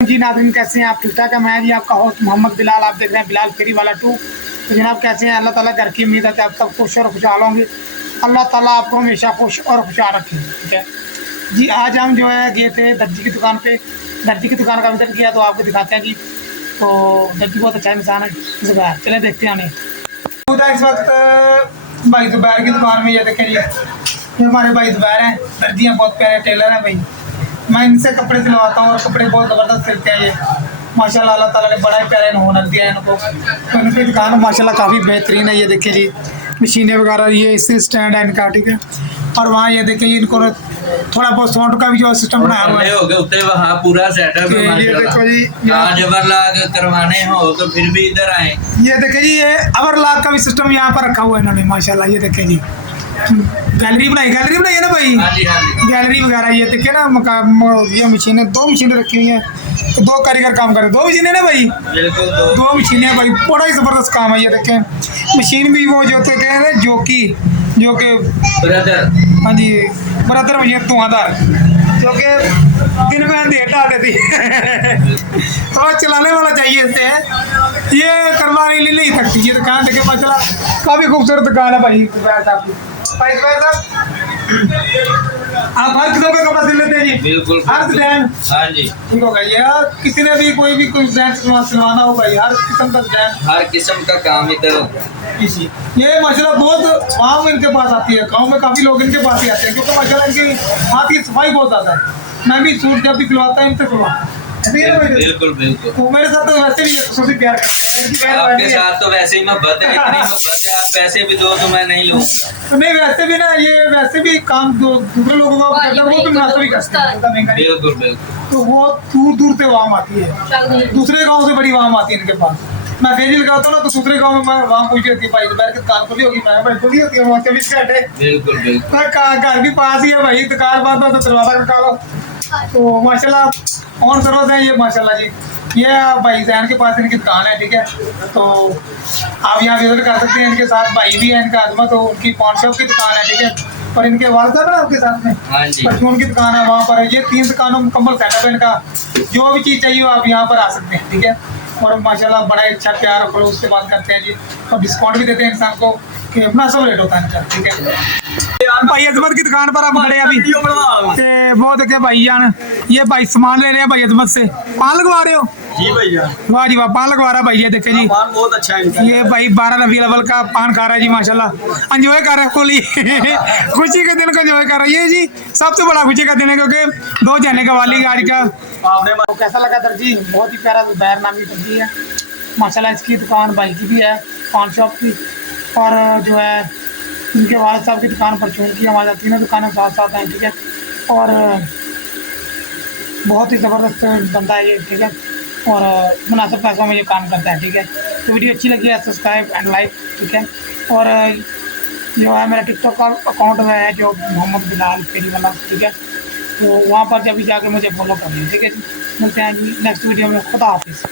जी नाज़रीन, कैसे हैं आप? ठीक ठाक है। मैं जी आपका होस्ट मोहम्मद बिलाल, आप देख रहे हैं बिलाल फेरी वाला 2। तो जनाब कैसे हैं? अल्लाह ताला घर की उम्मीद है कि आप सब खुश और खुशहाल होंगे। अल्लाह ताला आपको हमेशा खुश और खुशहाल रखें। ठीक है जी, आज हम जो है गए थे दर्जी की दुकान पे। दर्जी की दुकान का विजिट किया तो आपको दिखाते हैं जी। तो दर्जी बहुत अच्छा इंसान है ज़ुबैर, चले देखते हैं उन्हें। इस वक्त भाई ज़ुबैर की दुकान में ये देखें जी, ये हमारे भाई ज़ुबैर हैं, दर्जी हैं, बहुत प्यारे टेलर हैं भाई। मैं इनसे कपड़े सिलवाता हूँ और कपड़े बहुत ज़बरदस्त सिलते हैं ये माशाल्लाह। अल्लाह ताला ने बड़ा ही प्यारे हुनर दिया है इनको। तो इनकी दुकान माशाल्लाह काफ़ी बेहतरीन है। ये देखिए जी, मशीनें वगैरह, ये इससे स्टैंड है इनका, ठीक है। और वहाँ ये देखिए इनको थोड़ा बहुत साउंड का भी जो सिस्टम बनाया हुआ है, वहाँ पूरा सेटअप है। ये देखो जी, आज ओवरलॉक करवाने हो तो फिर भी इधर आए। ये देखिए जी, ये ओवरलॉक का भी सिस्टम यहाँ पर रखा हुआ है इन्होंने माशाल्लाह। ये देखिए जी, गैलरी बनाई है ना भाई, गैलरी वगैरह। ये देखिए ना, ये मशीनें, 2 मशीनें रखी हुई हैं, तो 2 कारीगर काम कर रहे हैं। 2 मशीनें ना भाई, बिल्कुल 2 मशीनें भाई, बड़ा ही ज़बरदस्त काम है। ये देखें मशीन भी वो जो कह रहे हैं जो कि ब्रदर, हाँ जी ब्रदर भैया धुआंधार, जो कि दिन में अंधेर डाल देती है और चलाने वाला चाहिए इससे है। ये करवाने लिए नहीं थकती ये दुकान। देखिए माशाल्लाह काफ़ी खूबसूरत दुकान है भाई ज़ुबैर साहब की। भाई ज़ुबैर साहब, आप हर किस्म का कपड़ा सिल लेते हैं जी? बिल्कुल हर डिजाइन? हाँ जी, ठीक होगा। ये किसी ने भी कोई डिजाइन सिलवाना हो भाई, हर किस्म का डिजाइन, हर किस्म का काम इधर होता है। इसी ये माशाल्लाह बहुत आम इनके पास आती है। गांव में काफ़ी लोग इनके पास ही आते हैं क्योंकि माशाल्लाह इनके हाथ की सफाई बहुत ज़्यादा है। मैं भी सूट जब भी सिलवाता हूँ इनसे सिलवाता हूँ। बिल्कुल बिल्कुल। तो मेरे साथ तो वैसे भी खूबसूरती प्यार करते हैं। इनकी बहन आपके है। साथ तो वैसे ही मोहब्बत है, इतनी मोहब्बत है, आप पैसे भी दो तो मैं नहीं लूँ। तो नहीं, वैसे भी ना, ये वैसे भी काम जो दूसरे लोगों का करता है वो भी मुनासिब ही करते हैं, ज़्यादा महंगा नहीं। बिल्कुल बिल्कुल। तो वो दूर दूर से वाम आती है, दूसरे गांव से बड़ी वाम आती है इनके पास। मैं फेरी लगाता हूँ ना, तो दूसरे गांव में मैं वाम पूछी होती है भाई ज़ुबैर की दुकान खुली होगी? मैं भाई खुली होती है, वहाँ 24 घंटे। बिल्कुल बिल्कुल। घर भी पास ही है भाई, दुकान बंद हो तो दरवाजा खटका लो। तो माशाल्लाह ऑन सर्विस है ये माशाल्लाह जी। ये भाई जैन के पास इनकी दुकान है, ठीक है। तो आप यहाँ विजिट कर सकते हैं। इनके साथ भाई भी है इनका आजमत, तो उनकी पान शॉप की दुकान है, ठीक है। और इनके वाल साहब है आपके साथ में, हाँ जी, परचून की दुकान है वहाँ पर। ये 3 दुकानों मुकम्मल सेटअप है इनका। जो भी चीज़ चाहिए आप यहाँ पर आ सकते हैं, ठीक है। और माशाल्लाह बड़ा ही अच्छा प्यार और खलूस से बात करते हैं जी, और डिस्काउंट भी देते हैं इंसान को कि अपना सब रेट होता है इनका, ठीक है। भाई अजमत की दुकान पर हम खड़े हैं अभी, वो देखे भाई जान, ये भाई सामान ले रहे हैं भाई अजमत से। पान लगवा रहे हो? जी भैया, वाह जी वाह, पान लगवा रहा है भाई। ये देखे जी, पान बहुत अच्छा है इनका। ये भाई 12 रबी अव्वल का पान खा रहा है जी माशाल्लाह, एंजॉय कर रहा है फुली खुशी के दिन को एंजॉय कर रहा है। ये जी सबसे बड़ा खुशी का दिन है क्योंकि 2 जाने का वाली गाड़ी का। आपने तो कैसा लगा दर्जी? बहुत ही प्यारा ज़ुबैर नामी दर्जी है माशाल्लाह। इसकी दुकान भाई की भी है, पान शॉप की, और जो है इनके वालिद साहब की दुकान परचून की। हमारे तीनों दुकानें साथ साथ हैं, ठीक है। और बहुत ही ज़बरदस्त बंदा है ये, ठीक है। और मुनासिब पैसों में ये काम करता है, ठीक है। तो वीडियो अच्छी लगी है सब्सक्राइब एंड लाइक, ठीक है। और जो है मेरा टिकटॉक का अकाउंट में है जो मोहम्मद बिलाल फेरी वाला, ठीक है। तो वहाँ पर जब भी जाके मुझे फॉलो कर लीजिए, ठीक है जी। मिलते हैं जी नेक्स्ट वीडियो में। खुदा हाफिज़।